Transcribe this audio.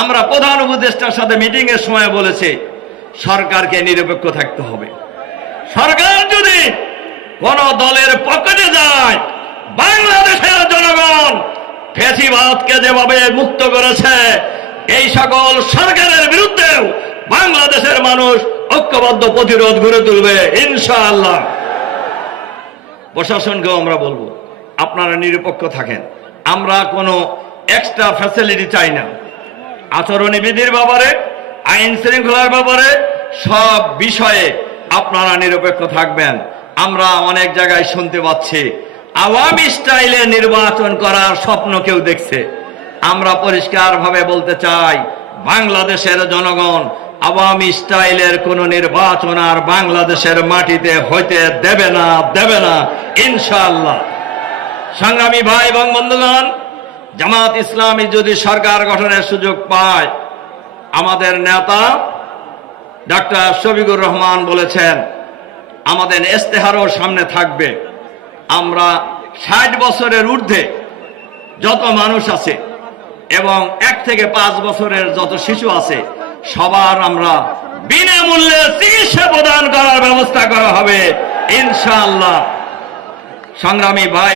আমরা প্রধান উপদেষ্টার সাথে মিটিং এর সময় বলেছি সরকারকে নিরপেক্ষ থাকতে হবে। সরকার যদি কোন দলের পকেটে যায়, বাংলাদেশের জনগণ ফ্যাসিবাদকে যেভাবে মুক্ত করেছে, এই সকল সরকারের বিরুদ্ধেও বাংলাদেশের মানুষ ঐক্যবদ্ধ প্রতিরোধ গড়ে তুলবে ইনশাআল্লাহ। প্রশাসনকেও আমরা বলবো আপনারা নিরপেক্ষ থাকেন, আমরা কোনো এক্সট্রা ফ্যাসিলিটি চাই না। আচরণী বিধির ব্যাপারে, আইন শৃঙ্খলার ব্যাপারে সব বিষয়ে আপনারা নিরপেক্ষ থাকবেন। আমরা অনেক জায়গায় শুনতে পাচ্ছি আওয়ামী স্টাইলে নির্বাচন করার স্বপ্ন কেউ দেখছে। আমরা পরিষ্কারভাবে বলতে চাই, বাংলাদেশের জনগণ আওয়ামী স্টাইলের কোন নির্বাচন আর বাংলাদেশের মাটিতে হইতে দেবে না ইনশাআল্লাহ। সংগ্রামী ভাই এবং বন্ধুগণ, জামাত ইসলামী যদি সরকার গঠনের সুযোগ পায়, আমাদের নেতা ডাক্তার শফিকুর রহমান বলেছেন আমাদের ইস্তেহারও সামনে থাকবে। আমরা 60 বছরের ঊর্ধ্বে যত মানুষ আছে এবং 1 থেকে 5 বছরের যত শিশু আছে সবার আমরা বিনামূল্যে চিকিৎসা প্রদান করার ব্যবস্থা করা হবে ইনশাআল্লাহ। সংগ্রামী ভাই